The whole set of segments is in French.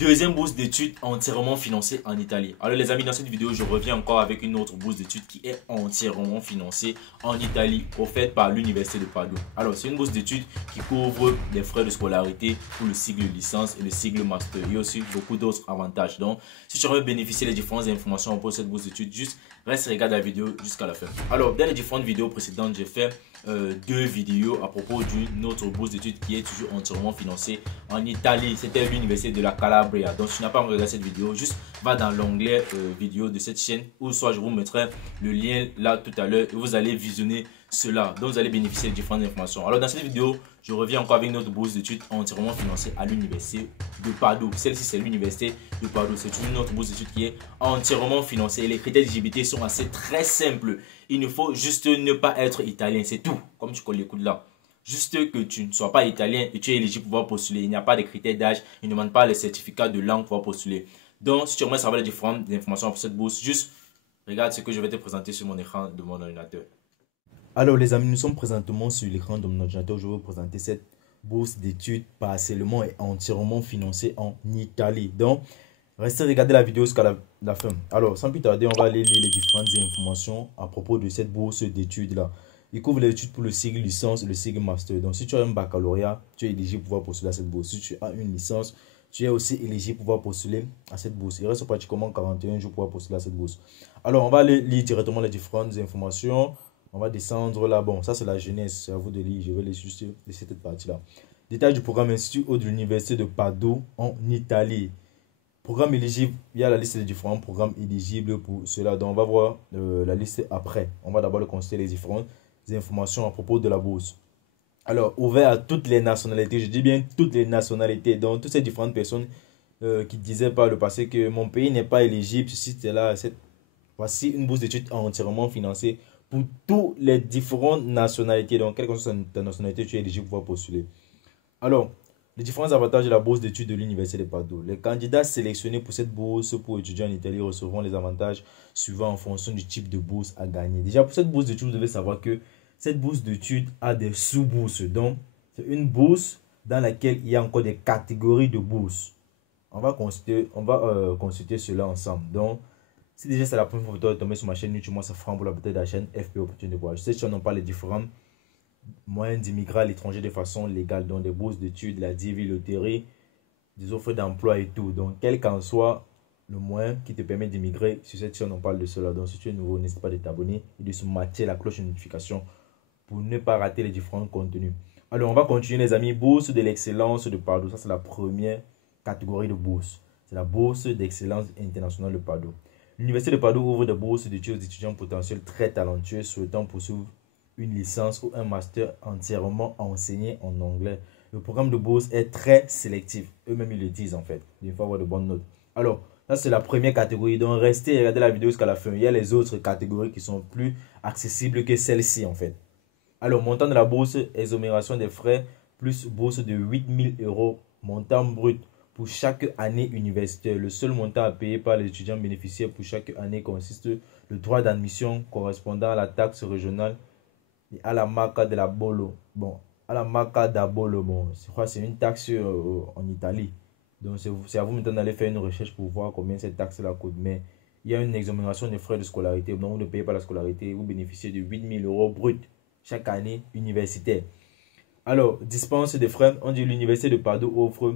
Deuxième bourse d'études entièrement financée en Italie. Alors les amis, dans cette vidéo, je reviens encore avec une autre bourse d'études qui est entièrement financée en Italie, offerte par l'Université de Padoue. Alors c'est une bourse d'études qui couvre les frais de scolarité pour le cycle licence et le cycle master. Il y a aussi beaucoup d'autres avantages. Donc si tu veux bénéficier des différentes informations pour cette bourse d'études, juste reste et regarde la vidéo jusqu'à la fin. Alors dans les différentes vidéos précédentes, j'ai fait deux vidéos à propos d'une autre bourse d'études qui est toujours entièrement financée en Italie. C'était l'Université de la Calabria. Donc si tu n'as pas regardé cette vidéo, juste va dans l'onglet vidéo de cette chaîne, ou soit je vous mettrai le lien là tout à l'heure et vous allez visionner cela. Donc vous allez bénéficier de différentes informations. Alors dans cette vidéo, je reviens encore avec une autre bourse d'études entièrement financée à l'Université de Padoue. Celle-ci, c'est l'Université de Padoue. C'est une autre bourse d'études qui est entièrement financée. Et les critères d'éligibilité sont assez très simples. Il ne faut juste ne pas être italien, c'est tout. Comme tu l'écoutes là. Juste que tu ne sois pas italien et tu es éligible pour pouvoir postuler. Il n'y a pas de critères d'âge. Il ne demande pas les certificats de langue pour pouvoir postuler. Donc, si tu aimerais savoir les différentes informations pour cette bourse, juste regarde ce que je vais te présenter sur mon écran de mon ordinateur. Alors les amis, nous sommes présentement sur l'écran de mon ordinateur. Je vais vous présenter cette bourse d'études partiellement et entièrement financée en Italie. Donc, restez regarder la vidéo jusqu'à la fin. Alors, sans plus tarder, on va aller lire les différentes informations à propos de cette bourse d'études là. Il couvre les études pour le cycle licence et le cycle master. Donc, si tu as un baccalauréat, tu es éligible pour pouvoir postuler à cette bourse. Si tu as une licence, tu es aussi éligible pour pouvoir postuler à cette bourse. Il reste pratiquement 41 jours pour pouvoir postuler à cette bourse. Alors, on va aller lire directement les différentes informations. On va descendre là. Bon, ça c'est la jeunesse. C'est à vous de lire. Je vais laisser juste cette partie-là. Détail du programme Institut de l'Université de Padoue en Italie. Programme éligible, il y a la liste des différents programmes éligibles pour cela. Donc, on va voir la liste après. On va d'abord considérer les différentes informations à propos de la bourse. Alors, ouvert à toutes les nationalités, je dis bien toutes les nationalités. Donc, toutes ces différentes personnes qui disaient par le passé que mon pays n'est pas éligible, ceci, là, voici une bourse d'études entièrement financée pour toutes les différentes nationalités. Donc, quelle que soit ta nationalité, tu es éligible pour pouvoir postuler. Alors, les différents avantages de la bourse d'études de l'Université de Padoue. Les candidats sélectionnés pour cette bourse pour étudier en Italie recevront les avantages suivants en fonction du type de bourse à gagner. Déjà, pour cette bourse d'études, vous devez savoir que cette bourse d'études a des sous-bourses. Donc, c'est une bourse dans laquelle il y a encore des catégories de bourses. On va consulter cela ensemble. Donc, si déjà c'est la première fois que tu es tombé sur ma chaîne YouTube, moi c'est Franck pour la peut-être la chaîne FP Opportunité de voir. Je sais que on parle des différents moyens d'immigrer à l'étranger de façon légale, donc des bourses d'études, la DIV, loterie, des offres d'emploi et tout. Donc, quel qu'en soit le moyen qui te permet d'immigrer, sur cette chaîne on parle de cela. Donc, si tu es nouveau, n'hésite pas de t'abonner et de se matcher la cloche de notification pour ne pas rater les différents contenus. Alors, on va continuer les amis. Bourse de l'excellence de Padoue. Ça, c'est la première catégorie de bourse. C'est la bourse d'excellence internationale de Padoue. L'Université de Padoue ouvre des bourses d'études aux étudiants potentiels très talentueux souhaitant poursuivre une licence ou un master entièrement enseigné en anglais. Le programme de bourse est très sélectif. Eux-mêmes, ils le disent en fait. Il faut avoir de bonnes notes. Alors, ça, c'est la première catégorie. Donc, restez et regardez la vidéo jusqu'à la fin. Il y a les autres catégories qui sont plus accessibles que celle-ci en fait. Alors, montant de la bourse, exonération des frais, plus bourse de 8 000 €, montant brut pour chaque année universitaire. Le seul montant à payer par les étudiants bénéficiaires pour chaque année consiste le droit d'admission correspondant à la taxe régionale et à la marca de la Bolo. Bon, à la marca da Bolo, bon, je crois que c'est une taxe en Italie. Donc, c'est à vous maintenant d'aller faire une recherche pour voir combien cette taxe-là coûte. Mais il y a une exonération des frais de scolarité. Donc, vous ne payez pas la scolarité, vous bénéficiez de 8 000 € brut chaque année universitaire. Alors, dispense des frais, on dit l'Université de Padoue offre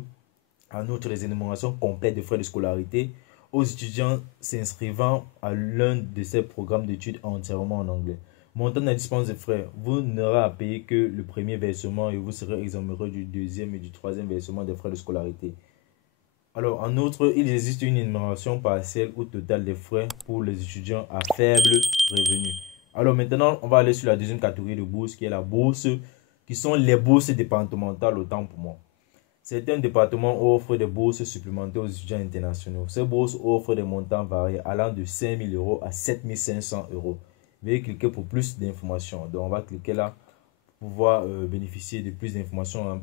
en outre les énumérations complètes de frais de scolarité aux étudiants s'inscrivant à l'un de ces programmes d'études entièrement en anglais. Montant de la dispense des frais, vous n'aurez à payer que le premier versement et vous serez exonéré du deuxième et du troisième versement des frais de scolarité. Alors, en outre, il existe une énumération partielle ou totale des frais pour les étudiants à faible revenu. Alors maintenant, on va aller sur la deuxième catégorie de bourse qui est la bourse, qui sont les bourses départementales autant pour moi. Certains départements offrent des bourses supplémentaires aux étudiants internationaux. Ces bourses offrent des montants variés allant de 5 000 € à 7 500 €. Veuillez cliquer pour plus d'informations. Donc on va cliquer là pour pouvoir bénéficier de plus d'informations hein,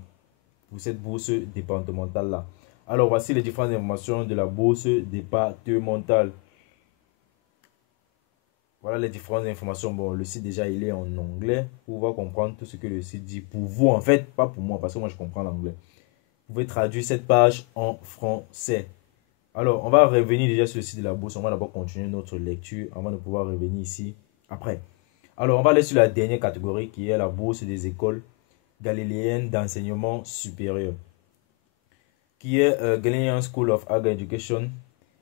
pour cette bourse départementale là. Alors voici les différentes informations de la bourse départementale. Voilà les différentes informations. Bon, le site déjà il est en anglais pour pouvoir comprendre tout ce que le site dit pour vous en fait, pas pour moi parce que moi je comprends l'anglais. vous pouvez traduire cette page en français. Alors, on va revenir déjà sur le site de la bourse. On va d'abord continuer notre lecture avant de pouvoir revenir ici après. Alors, on va aller sur la dernière catégorie qui est la bourse des écoles galiléennes d'enseignement supérieur, qui est Galilean School of Higher Education,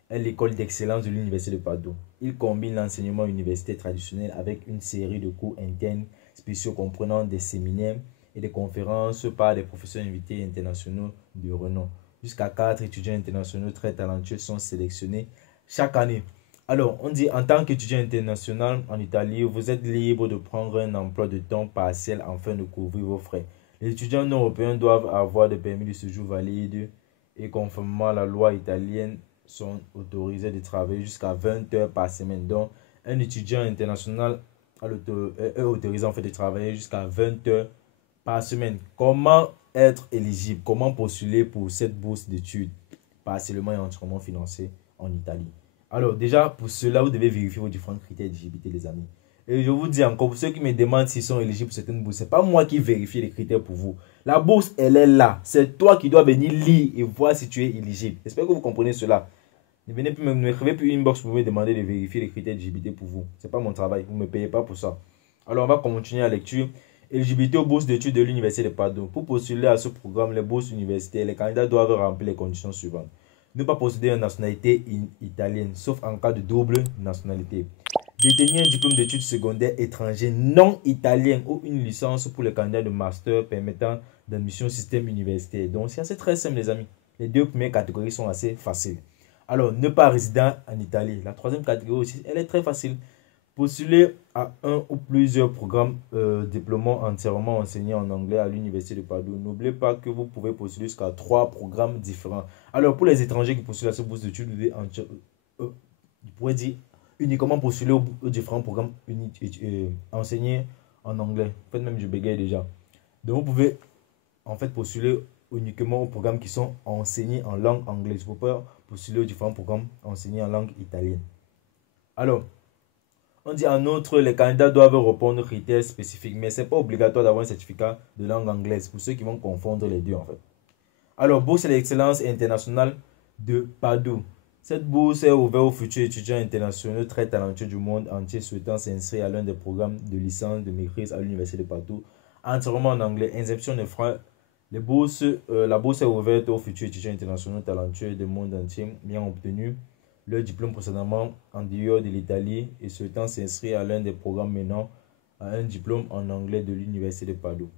est l'école d'excellence de l'Université de Padoue. Il combine l'enseignement universitaire traditionnel avec une série de cours internes spéciaux comprenant des séminaires et des conférences par des professeurs invités internationaux de renom. Jusqu'à 4 étudiants internationaux très talentueux sont sélectionnés chaque année. Alors, on dit en tant qu'étudiant international en Italie, vous êtes libre de prendre un emploi de temps partiel afin de couvrir vos frais. Les étudiants non européens doivent avoir des permis de séjour valides et conformément à la loi italienne sont autorisés de travailler jusqu'à 20 heures par semaine. Donc, un étudiant international est autorisé en fait de travailler jusqu'à 20 heures par semaine. Comment être éligible? Comment postuler pour cette bourse d'études partiellement et entièrement financée en Italie? Alors, déjà, pour cela, vous devez vérifier vos différents critères d'éligibilité, les amis. Et je vous dis encore, pour ceux qui me demandent s'ils sont éligibles pour certaines bourses, ce n'est pas moi qui vérifie les critères pour vous. La bourse, elle est là. C'est toi qui dois venir lire et voir si tu es éligible. J'espère que vous comprenez cela. Ne venez plus me écrivez plus inbox pour me demander de vérifier les critères d'éligibilité pour vous. Ce n'est pas mon travail. Vous ne me payez pas pour ça. Alors, on va continuer la lecture. Éligibilité aux bourses d'études de l'Université de Padoue. Pour postuler à ce programme, les bourses universitaires, les candidats doivent remplir les conditions suivantes. Ne pas posséder une nationalité italienne, sauf en cas de double nationalité. Détenir un diplôme d'études secondaires étranger non italien ou une licence pour les candidats de master permettant d'admission au système universitaire. Donc, c'est assez très simple, les amis. Les deux premières catégories sont assez faciles. Alors, ne pas résident en Italie. La troisième catégorie aussi, elle est très facile. Postuler à un ou plusieurs programmes diplômants entièrement enseignés en anglais à l'Université de Padoue. N'oubliez pas que vous pouvez postuler jusqu'à 3 programmes différents. Alors, pour les étrangers qui postulent à ce bourse d'études, vous pouvez dire uniquement postuler aux différents programmes enseignés en anglais. En fait, même je bégaye déjà. Donc, vous pouvez en fait postuler uniquement aux programmes qui sont enseignés en langue anglaise. Vous pouvez postuler aux différents programmes enseignés en langue italienne. Alors, on dit en outre, les candidats doivent répondre aux critères spécifiques, mais ce n'est pas obligatoire d'avoir un certificat de langue anglaise pour ceux qui vont confondre les deux en fait. Alors, bourse d'excellence internationale de Padoue. Cette bourse est ouverte aux futurs étudiants internationaux très talentueux du monde entier souhaitant s'inscrire à l'un des programmes de licence de maîtrise à l'Université de Padoue, entièrement en anglais. Inception de freins. La bourse est ouverte aux futurs étudiants internationaux talentueux du monde entier ayant obtenu leur diplôme précédemment en dehors de l'Italie et souhaitant s'inscrire à l'un des programmes menant à un diplôme en anglais de l'Université de Padoue.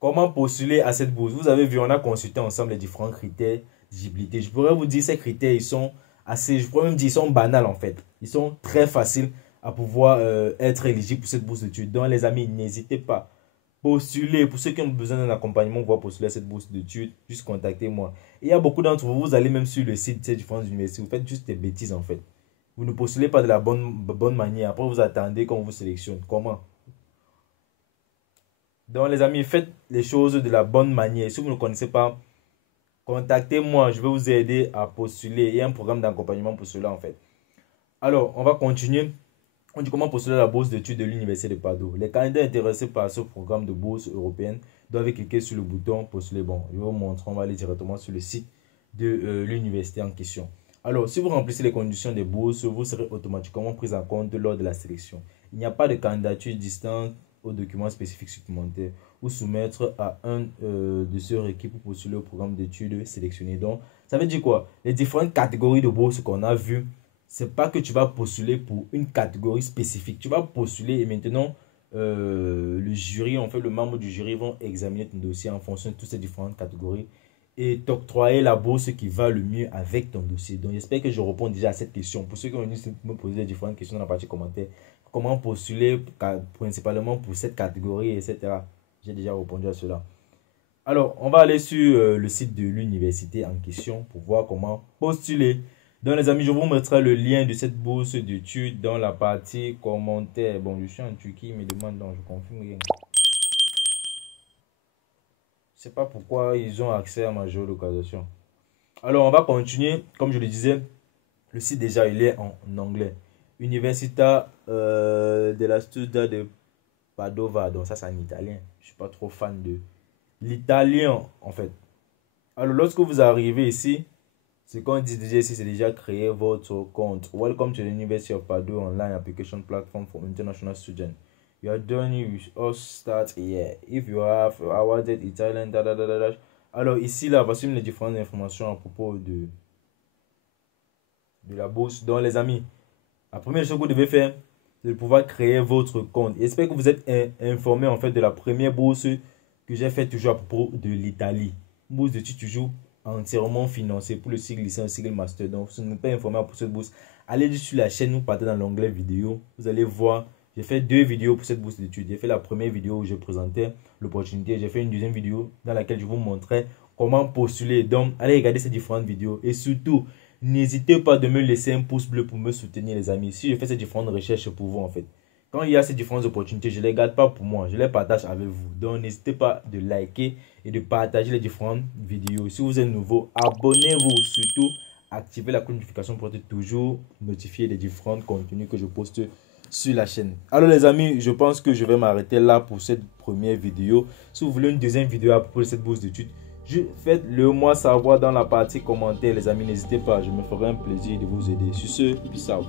Comment postuler à cette bourse? Vous avez vu, on a consulté ensemble les différents critères d'éligibilité. Je pourrais vous dire ces critères, ils sont assez, je pourrais même dire, ils sont banals en fait. Ils sont très faciles à pouvoir être éligibles pour cette bourse d'études. Donc les amis, n'hésitez pas. Postuler, pour ceux qui ont besoin d'un accompagnement pour postuler à cette bourse d'études, juste contactez-moi. Et il y a beaucoup d'entre vous, vous allez même sur le site de ces différentes universités, vous faites juste des bêtises en fait. Vous ne postulez pas de la bonne manière, après vous attendez qu'on vous sélectionne. Comment? Donc les amis, faites les choses de la bonne manière. Si vous ne connaissez pas, contactez-moi, je vais vous aider à postuler. Il y a un programme d'accompagnement pour cela en fait. Alors, on va continuer. On dit comment postuler à la bourse d'études de l'Université de Padoue. Les candidats intéressés par ce programme de bourse européenne doivent cliquer sur le bouton postuler. Bon, je vais vous montrer, on va aller directement sur le site de l'université en question. Alors, si vous remplissez les conditions des bourses, vous serez automatiquement pris en compte lors de la sélection. Il n'y a pas de candidature distante aux documents spécifiques supplémentaires ou soumettre à un de ceux requis pour postuler au programme d'études sélectionné. Donc, ça veut dire quoi? Les différentes catégories de bourses qu'on a vues, c'est pas que tu vas postuler pour une catégorie spécifique. Tu vas postuler et maintenant, le jury, en fait, le membre du jury vont examiner ton dossier en fonction de toutes ces différentes catégories et t'octroyer la bourse qui va le mieux avec ton dossier. Donc, j'espère que je réponds déjà à cette question. Pour ceux qui ont venu me poser les différentes questions dans la partie commentaire, comment postuler principalement pour cette catégorie, etc. J'ai déjà répondu à cela. Alors, on va aller sur le site de l'université en question pour voir comment postuler. Donc les amis, je vous mettrai le lien de cette bourse d'études dans la partie commentaire. Bon, je suis en Turquie, il me demande donc je confirme rien. Je ne sais pas pourquoi ils ont accès à ma géolocalisation. Alors on va continuer. Comme je le disais, le site déjà il est en anglais. Università della Studia de Padova. Donc ça c'est en italien. Je ne suis pas trop fan de l'italien en fait. Alors, lorsque vous arrivez ici, ce qu'on dit déjà ici, c'est déjà créer votre compte. Welcome to the University of Padua Online Application Platform for International Students. You are done, you all start here. If you have awarded Italian, Alors ici, là, voici les différentes informations à propos de la bourse. Donc les amis, la première chose que vous devez faire, c'est de pouvoir créer votre compte. J'espère que vous êtes informé en fait de la première bourse que j'ai fait toujours à propos de l'Italie. Bourse d'études toujours entièrement financée pour le cycle lycée et cycle master. Donc si vous n'êtes pas informé pour cette bourse, allez sur la chaîne, vous partez dans l'onglet vidéo. Vous allez voir, j'ai fait 2 vidéos pour cette bourse d'études. J'ai fait la première vidéo où je présentais l'opportunité. J'ai fait une deuxième vidéo dans laquelle je vous montrais comment postuler. Donc allez regarder ces différentes vidéos. Et surtout, n'hésitez pas de me laisser un pouce bleu pour me soutenir les amis. Si je fais ces différentes recherches pour vous en fait. Quand il y a ces différentes opportunités, je ne les garde pas pour moi. Je les partage avec vous. Donc n'hésitez pas de liker et de partager les différentes vidéos. Si vous êtes nouveau, abonnez-vous. Surtout, activez la notification pour être toujours notifié des différents contenus que je poste sur la chaîne. Alors les amis, je pense que je vais m'arrêter là pour cette première vidéo. Si vous voulez une deuxième vidéo à propos de cette bourse d'études, faites-le moi savoir dans la partie commentaires les amis. N'hésitez pas, je me ferai un plaisir de vous aider. Sur ce, peace out.